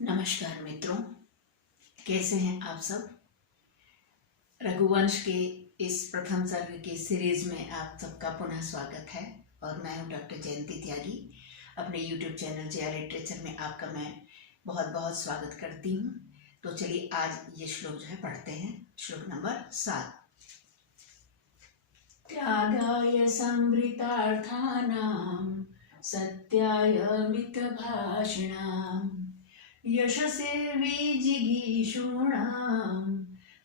नमस्कार मित्रों, कैसे हैं आप सब। रघुवंश के इस प्रथम सर्ग की सीरीज में आप सबका पुनः स्वागत है और मैं हूं डॉक्टर जयंती त्यागी। अपने यूट्यूब चैनल जया लिटरेचर में आपका मैं बहुत बहुत स्वागत करती हूं। तो चलिए आज ये श्लोक जो है पढ़ते हैं। श्लोक नंबर 7। त्यागाय संवृतार्थानां सत्याय मितभाषिणाम् यशसे विजिगीषूणां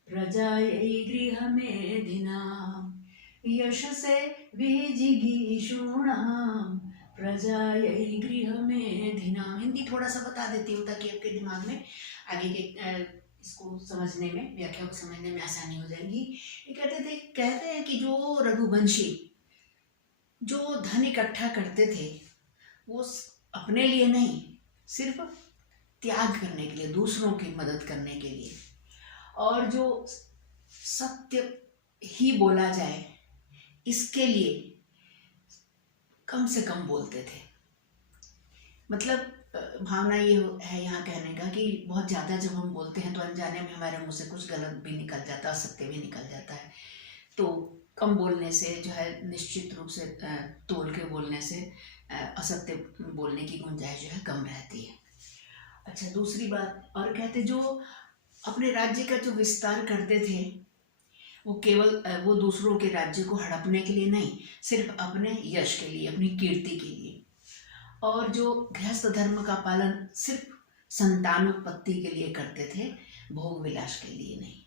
प्रजायै गृहमेधिनां यशसे विजिगीषूणां प्रजायै गृहमेधिनां। हिंदी थोड़ा सा बता देती हूँ ताकि आपके दिमाग में आगे के इसको समझने में, व्याख्या को समझने में आसानी हो जाएगी। ये कहते हैं कि जो रघुवंशी जो धन इकट्ठा करते थे वो अपने लिए नहीं, सिर्फ त्याग करने के लिए, दूसरों की मदद करने के लिए, और जो सत्य ही बोला जाए इसके लिए कम से कम बोलते थे। मतलब भावना ये है यहाँ कहने का कि बहुत ज़्यादा जब हम बोलते हैं तो अनजाने में हमारे मुंह से कुछ गलत भी निकल जाता है, असत्य भी निकल जाता है। तो कम बोलने से जो है निश्चित रूप से तोल के बोलने से असत्य बोलने की गुंजाइश जो है कम रहती है। अच्छा, दूसरी बात और कहते, जो अपने राज्य का जो विस्तार करते थे वो केवल वो दूसरों के राज्य को हड़पने के लिए नहीं, सिर्फ अपने यश के लिए, अपनी कीर्ति के लिए। और जो गृहस्थ धर्म का पालन सिर्फ संतानोत्पत्ति के लिए करते थे, भोग विलास के लिए नहीं।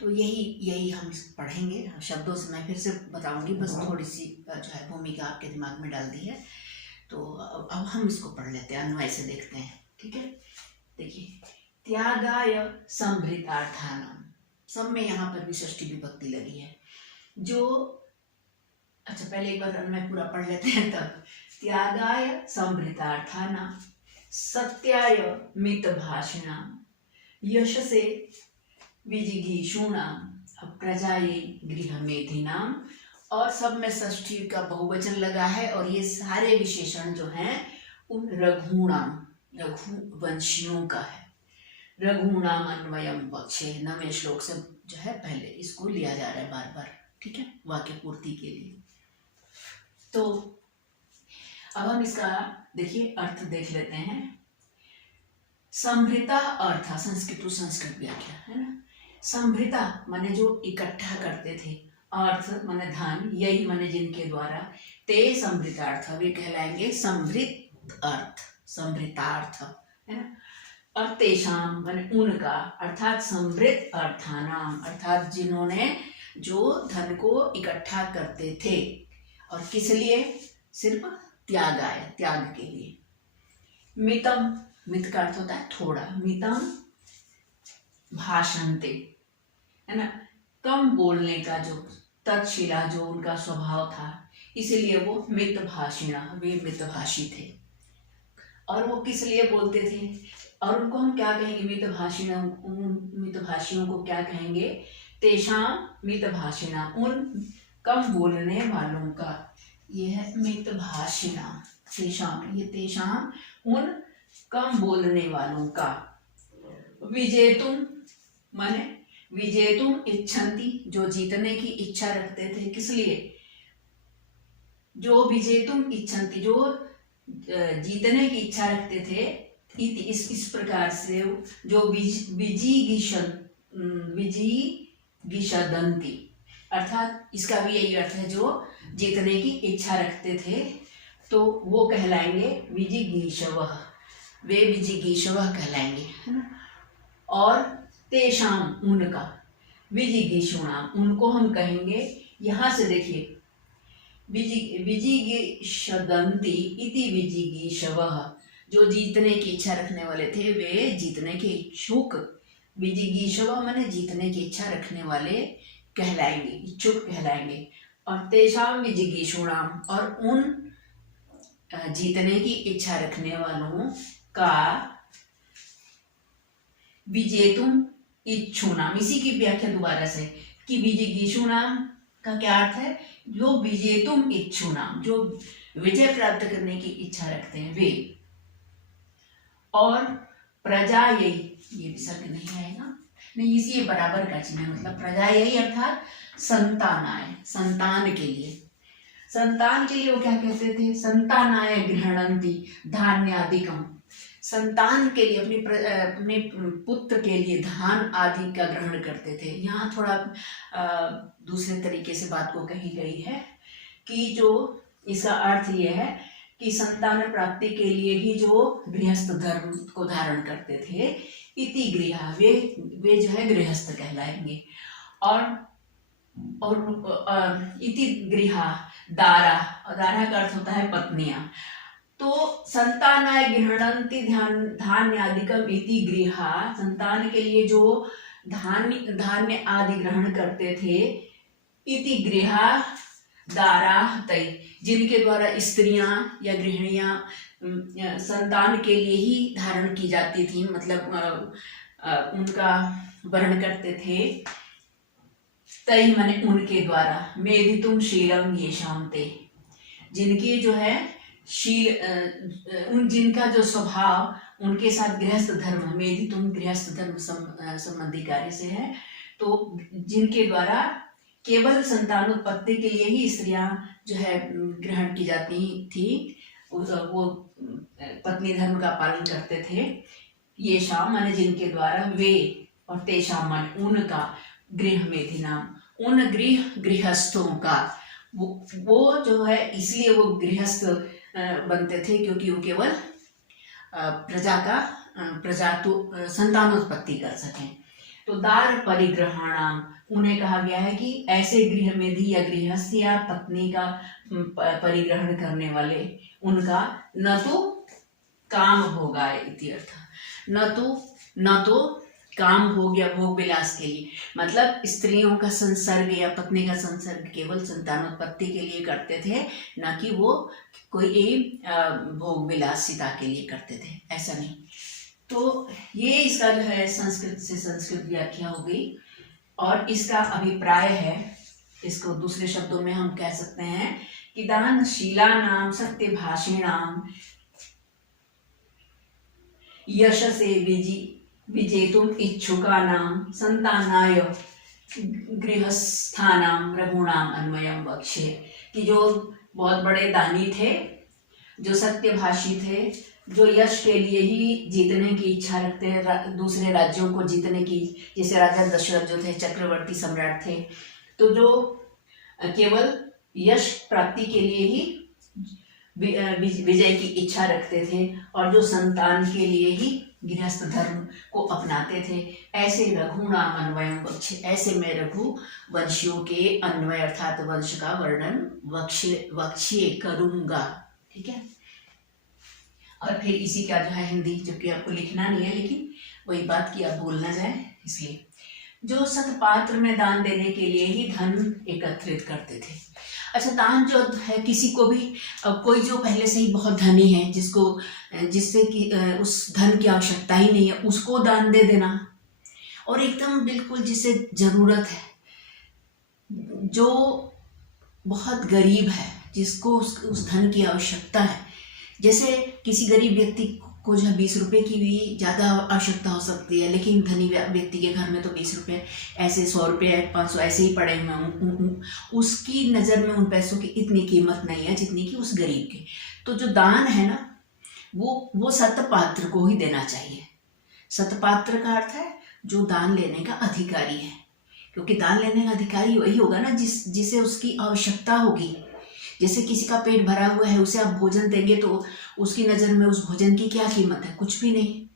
तो यही हम पढ़ेंगे। शब्दों से मैं फिर से बताऊंगी, बस थोड़ी सी जो है भूमिका आपके दिमाग में डाल दी है। तो अब हम इसको पढ़ लेते हैं, अन्वय से देखते हैं। ठीक है, देखिए, त्यागाय संभृतार्थानां, सब में यहाँ पर भी षष्ठी विभक्ति लगी है। जो अच्छा, पहले एक बार अन्वय पूरा पढ़ लेते हैं तब। त्यागाय संभृतार्थानां सत्याय मितभाषिणां यशसे विजिगीषूणां प्रजायै गृहमेधिनां। और सब में षष्ठी का बहुवचन लगा है और ये सारे विशेषण जो हैं उन रघुणाम, रघुवंशियों का है। रघुणाम अन्वयम पक्षे, 9वें श्लोक से जो है पहले इसको लिया जा रहा है बार बार। ठीक है, वाक्य पूर्ति के लिए। तो अब हम इसका देखिए अर्थ देख लेते हैं। संभृता अर्थ, संस्कृत व्याख्या है ना। संभृता माने जो इकट्ठा करते थे, अर्थ माने धन, यही माने जिनके द्वारा, ते संभृतार्थ, वे कहलाएंगे संभृत अर्थ, संभृतार्थ है ना। और तेषाम माने उनका, अर्थात संभृत अर्थानाम, अर्थात जिन्होंने जो धन को इकट्ठा करते थे और किस लिए, सिर्फ त्यागाय, त्याग के लिए। मितम, मित का अर्थ होता है थोड़ा, मितम भाषन्ते है ना, कम बोलने का जो तत्शिला, जो उनका स्वभाव था, इसलिए वो मितभाषिणा, वे मितभाषी थे। और वो किस लिए बोलते थे, और उनको हम क्या कहेंगे, मितभाषिणा, उन मितभाषियों को क्या कहेंगे, तेषाम मितभाषिणा, उन कम बोलने वालों का। ये है मितभाषिणा, तेषाम, ये तेषाम उन कम बोलने वालों का। विजेतुम माने विजेतुम इच्छन्ति, जो जीतने की इच्छा रखते थे, किस लिए, जो विजेतुम इच्छन्ति, जो जीतने की इच्छा रखते थे, इस प्रकार से जो विजिगीषदन्ति, अर्थात इसका भी यही अर्थ है, जो जीतने की इच्छा रखते थे, तो वो कहलाएंगे विजिगीषवः, वे विजिगीषवः कहलाएंगे है ना। और तेषाम उनका, विजिगीषूणाम उनको हम कहेंगे, यहाँ से देखिए, विजिगीषदन्ति इति विजिगीषवः, जो जीतने की इच्छा रखने वाले थे वे जीतने के इच्छुक, विजिगीषवः माने जीतने की इच्छा रखने वाले कहलाएंगे, इच्छुक कहलाएंगे। और तेषाम विजिगीषूणाम, और उन जीतने की इच्छा रखने वालों का, विजेतुम इच्छूणाम, इसी की व्याख्या दोबारा से कि विजिगीषूणाम का क्या अर्थ है, जो विजेतुम इच्छूणाम, जो विजय प्राप्त करने की इच्छा रखते हैं वे। और प्रजा यही, ये विसर्ग नहीं आएगा, नहीं इसी बराबर का चिन्ह, मतलब प्रजा यही अर्थात संतानाय, संतान के लिए। संतान के लिए वो क्या कहते थे, संतानाय गृहणन्ति धान्यादिकम, संतान के लिए अपने पुत्र के लिए धान आदि का ग्रहण करते थे। यहाँ थोड़ा दूसरे तरीके से बात को कही गई है कि जो इसका अर्थ ये है कि संतान प्राप्ति के लिए ही जो गृहस्थ धर्म को धारण करते थे, इति गृहा, वे जो है गृहस्थ कहलाएंगे। और इति गृहा दारा, और दारा का अर्थ होता है पत्नियां। तो संतानाय गृहणन्ति धान्यादिकम इति गृहा, संतान के लिए जो धान्य आदि ग्रहण करते थे, इति गृहा दारा तय, जिनके द्वारा स्त्रियां या गृहिणियां संतान के लिए ही धारण की जाती थी, मतलब उनका वर्ण करते थे। तय माने उनके द्वारा, मेदितुम शीलम येषां ते, जिनकी जो है शील, जिनका जो स्वभाव उनके साथ गृहस्थ धर्म, मेदितुम गृहस्थ धर्म संबंधी कार्य से है, तो जिनके द्वारा केवल संतानोत्पत्ति के लिए ही स्त्रियां जो है ग्रहण की जाती थी, वो पत्नी धर्म का पालन करते थे। ये शाम माने जिनके द्वारा, वे, और तेषाम मान उनका, गृह मेधि नाम, उन गृहस्थों का, वो जो है इसलिए वो गृहस्थ बनते थे क्योंकि वो केवल संतानोत्पत्ति कर सकें। तो दार परिग्रहाणाम, उन्हें कहा गया है कि ऐसे गृह मेधी या गृहस्थ या पत्नी का परिग्रहण करने वाले, उनका न तो काम भोगाय इति अर्थ, न तो काम भोग या भोग विलास के लिए, मतलब स्त्रियों का संसर्ग या पत्नी का संसर्ग केवल संतानोत्पत्ति के लिए करते थे, न कि वो कोई भोग विलासिता के लिए करते थे, ऐसा नहीं। तो ये इसका जो है संस्कृत से संस्कृत व्याख्या हो गई। और इसका अभिप्राय है, इसको दूसरे शब्दों में हम कह सकते हैं कि दानशीलानां सत्यभाषिणां यशसे विजेतुम इच्छुकानां संतानाय गृहस्थानां रघुणां अन्वयं वक्ष्ये, कि जो बहुत बड़े दानी थे, जो सत्यभाषी थे, जो यश के लिए ही जीतने की इच्छा रखते हैं, दूसरे राज्यों को जीतने की, जैसे राजा दशरथ जो थे चक्रवर्ती सम्राट थे, तो जो केवल यश प्राप्ति के लिए ही विजय की इच्छा रखते थे, और जो संतान के लिए ही गृहस्थ धर्म को अपनाते थे, ऐसे रघुनाम अन्वयं वक्ष्ये, ऐसे मैं रघु वंशियों के अन्वय अर्थात वंश का वर्णन वक्ष्ये करूंगा। ठीक है। और फिर इसी का जो है हिंदी, जो कि आपको लिखना नहीं है, लेकिन वही बात की आप बोलना जाए इसलिए, जो सतपात्र में दान देने के लिए ही धन एकत्रित करते थे। अच्छा, दान जो है किसी को भी, कोई जो पहले से ही बहुत धनी है, जिससे कि उस धन की आवश्यकता ही नहीं है, उसको दान दे देना, और एकदम बिल्कुल जिसे जरूरत है, जो बहुत गरीब है, जिसको उस धन की आवश्यकता है, जैसे किसी गरीब व्यक्ति को जो है 20 रुपये की भी ज़्यादा आवश्यकता हो सकती है, लेकिन धनी व्यक्ति के घर में तो 20 रुपये ऐसे, 100 रुपये 500 ऐसे ही पड़े हुए हैं, उसकी नज़र में उन पैसों की इतनी कीमत नहीं है जितनी कि उस गरीब की। तो जो दान है ना, वो सतपात्र को ही देना चाहिए। सतपात्र का अर्थ है जो दान लेने का अधिकारी है, क्योंकि दान लेने का अधिकारी वही होगा ना जिसे उसकी आवश्यकता होगी। जैसे किसी का पेट भरा हुआ है, उसे आप भोजन देंगे तो उसकी नज़र में उस भोजन की क्या कीमत है, कुछ भी नहीं।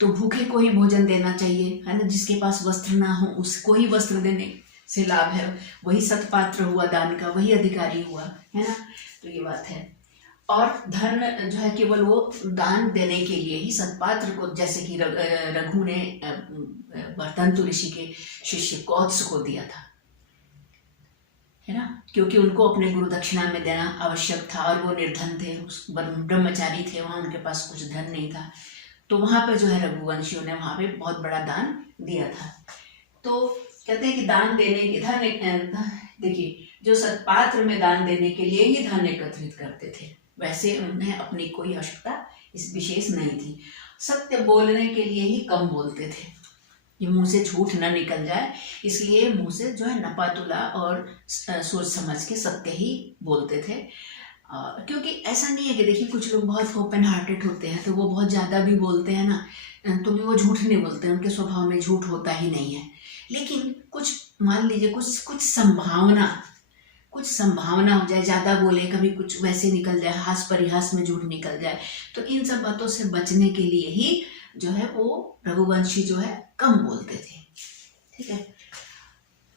तो भूखे को ही भोजन देना चाहिए, है ना। जिसके पास वस्त्र ना हो उसको ही वस्त्र देने से लाभ है, वही सतपात्र हुआ दान का, वही अधिकारी हुआ, है ना। तो ये बात है। और धन जो है केवल वो दान देने के लिए ही सतपात्र को, जैसे कि रघु ने वर्तंतु ऋषि के शिष्य कौत्स को दिया था, है ना, क्योंकि उनको अपने गुरु दक्षिणा में देना आवश्यक था, और वो निर्धन थे, ब्रह्मचारी थे, वहाँ उनके पास कुछ धन नहीं था, तो वहाँ पर जो है रघुवंशियों ने वहाँ पे बहुत बड़ा दान दिया था। तो कहते हैं कि दान देने के धन, देखिए, जो सतपात्र में दान देने के लिए ही धन एकत्रित करते थे, वैसे उन्हें अपनी कोई आवश्यकता इस विशेष नहीं थी। सत्य बोलने के लिए ही कम बोलते थे, कि मुंह से झूठ न निकल जाए, इसलिए मुंह से जो है नपातुला और सोच समझ के सत्य ही बोलते थे। क्योंकि ऐसा नहीं है कि देखिए कुछ लोग बहुत ओपन हार्टेड होते हैं तो वो बहुत ज़्यादा भी बोलते हैं ना, तो भी वो झूठ नहीं बोलते, उनके स्वभाव में झूठ होता ही नहीं है। लेकिन कुछ मान लीजिए कुछ संभावना हो जाए, ज़्यादा बोले, कभी कुछ वैसे निकल जाए, हास परिहास में झूठ निकल जाए, तो इन सब बातों से बचने के लिए ही जो है वो रघुवंशी जो है कम बोलते थे। ठीक है।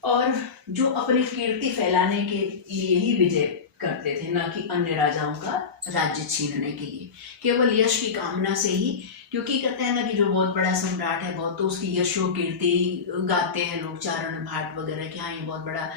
और जो अपनी कीर्ति फैलाने के लिए ही विजय करते थे, ना कि अन्य राजाओं का राज्य छीनने के लिए, केवल यश की कामना से ही। क्योंकि कहते हैं ना कि जो बहुत बड़ा सम्राट है, बहुत तो उसकी यशो कीर्ति गाते हैं लोग, चारण भाट वगैरह, कि हाँ ये बहुत बड़ा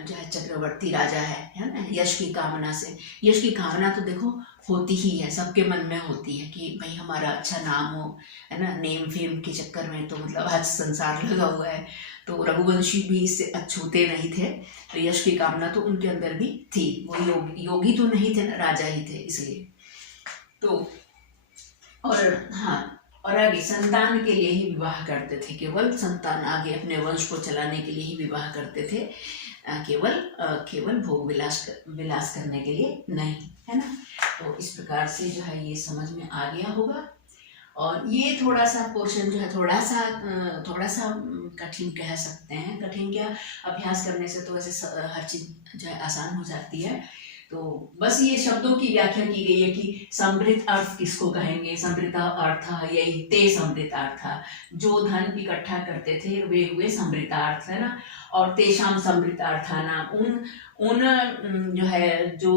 जो है चक्रवर्ती राजा है ना, यश की कामना से। यश की कामना तो देखो होती ही है, सबके मन में होती है कि भाई हमारा अच्छा नाम हो, है ना, नेम फेम के चक्कर में तो मतलब आज संसार लगा हुआ है। तो रघुवंशी भी इससे अछूते नहीं थे, तो यश की कामना तो उनके अंदर भी थी। वो योगी तो नहीं थे ना, राजा ही थे, इसलिए। तो और हाँ, और आगे संतान के लिए ही विवाह करते थे, केवल संतान, आगे अपने वंश को चलाने के लिए ही विवाह करते थे, केवल भोग विलास करने के लिए नहीं, है ना। तो इस प्रकार से जो है ये समझ में आ गया होगा। और ये थोड़ा सा पोर्शन जो है थोड़ा सा कठिन कह सकते हैं। कठिन क्या, अभ्यास करने से तो वैसे हर चीज जो है आसान हो जाती है। तो बस ये शब्दों की व्याख्या की गई है कि समृद्ध अर्थ किसको कहेंगे, समृद्ध अर्थ यही ते समृद्धार्थ, जो धन इकट्ठा करते थे वे हुए समृद्धार्थ, है ना। और तेषाम समृद्धार्थाना, उन जो है जो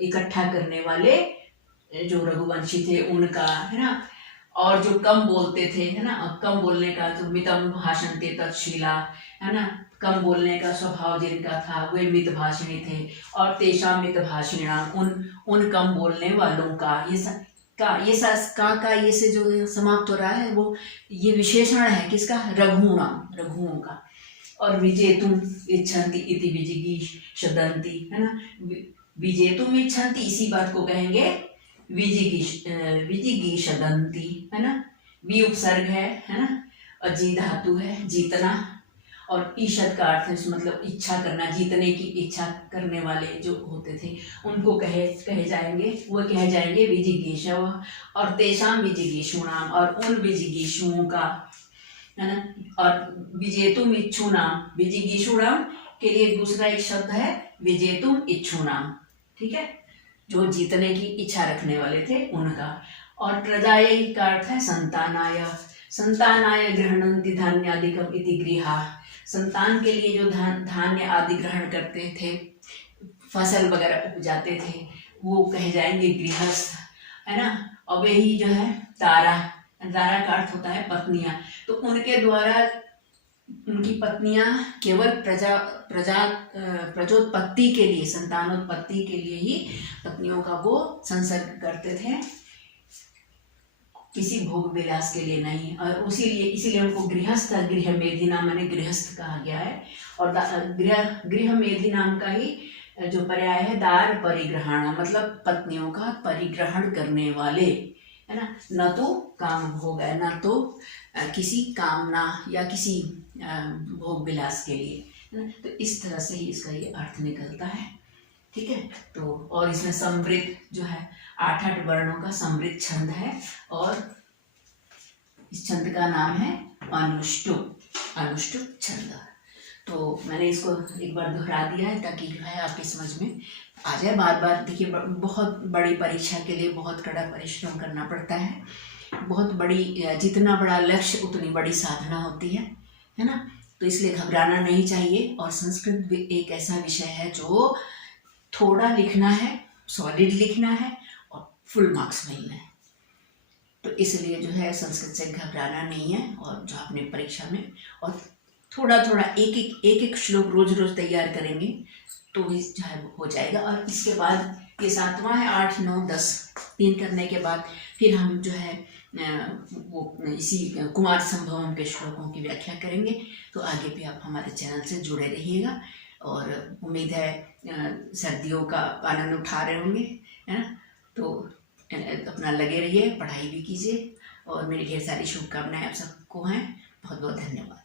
इकट्ठा करने वाले जो रघुवंशी थे उनका, है ना। और जो कम बोलते थे, है ना, कम बोलने का जो मितम भाषन्ते तत्शीला, है ना, कम बोलने का स्वभाव जिनका था वे मित भाषणी थे। और तेषाम मित भाषिणाम, उन कम बोलने वालों का, ये से जो समाप्त हो रहा है वो ये विशेषण है किसका, रघुओं का। और विजेतुम इच्छन्ति इति विजिगीषदन्ति, है ना, विजेतुम इच्छन्ति, इसी बात को कहेंगे विजिगीषदन्ति, है ना। वी उपसर्ग है ना, और जी धातु है, जीतना। और ईषद का अर्थ है मतलब इच्छा करना, जीतने की इच्छा करने वाले जो होते थे उनको कहे जाएंगे विजिगीषव। और तेषाम विजिगीषूणाम, और उन विजिगीषुओं का, है ना। और विजेतुम इच्छूणाम, विजिगीषूणाम के लिए दूसरा एक शब्द है विजेतुम इच्छूणाम, ठीक है, जो जीतने की इच्छा रखने वाले थे उनका। और प्रजायै का अर्थ है संतानाय गृह्णन्ति धान्यादिकम इति गृहा, संतान के लिए जो धान्य आदि ग्रहण करते थे, फसल वगैरह उपजाते थे, वो कहे जाएंगे गृहस्थ, है ना। और वे ही जो है तारा का अर्थ होता है पत्नियां, तो उनके द्वारा उनकी पत्नियां केवल प्रजोत्पत्ति के लिए, संतानोत्पत्ति के लिए ही पत्नियों का वो संसर्ग करते थे, किसी भोग विलास के लिए नहीं। और इसीलिए उनको गृह मेधी नाम माने गृहस्थ कहा गया है। और गृह मेधी नाम का ही जो पर्याय है दार परिग्रहण, मतलब पत्नियों का परिग्रहण करने वाले, है ना। न तो काम भोग है, न तो किसी कामना या किसी भोग विलास के लिए, है ना। तो इस तरह से ही इसका ये अर्थ निकलता है, ठीक है। तो और इसमें समृद्ध जो है 8 वर्णों का समृद्ध छंद है, और इस छंद का नाम है अनुष्टुप छंद। तो मैंने इसको एक बार दोहरा दिया है ताकि जो है आपकी समझ में आ जाए। बार देखिए, बहुत बड़ी परीक्षा के लिए बहुत कड़ा परिश्रम करना पड़ता है, बहुत बड़ी, जितना बड़ा लक्ष्य उतनी बड़ी साधना होती है ना। तो इसलिए घबराना नहीं चाहिए। और संस्कृत भी एक ऐसा विषय है जो थोड़ा लिखना है, सॉलिड लिखना है और फुल मार्क्स मिलना है। तो इसलिए जो है संस्कृत से घबराना नहीं है। और जो अपने परीक्षा में और थोड़ा एक श्लोक रोज तैयार करेंगे तो भी जो है हो जाएगा। और इसके बाद ये 7वां है, 8, 9, 10 3 करने के बाद फिर हम जो है वो इसी कुमार संभवम के श्लोकों की व्याख्या करेंगे। तो आगे भी आप हमारे चैनल से जुड़े रहिएगा। और उम्मीद है सर्दियों का आनंद उठा रहे होंगे, है ना। तो अपना लगे रहिए, पढ़ाई भी कीजिए और मेरी ढेर सारी शुभकामनाएं आप सबको हैं। बहुत बहुत धन्यवाद।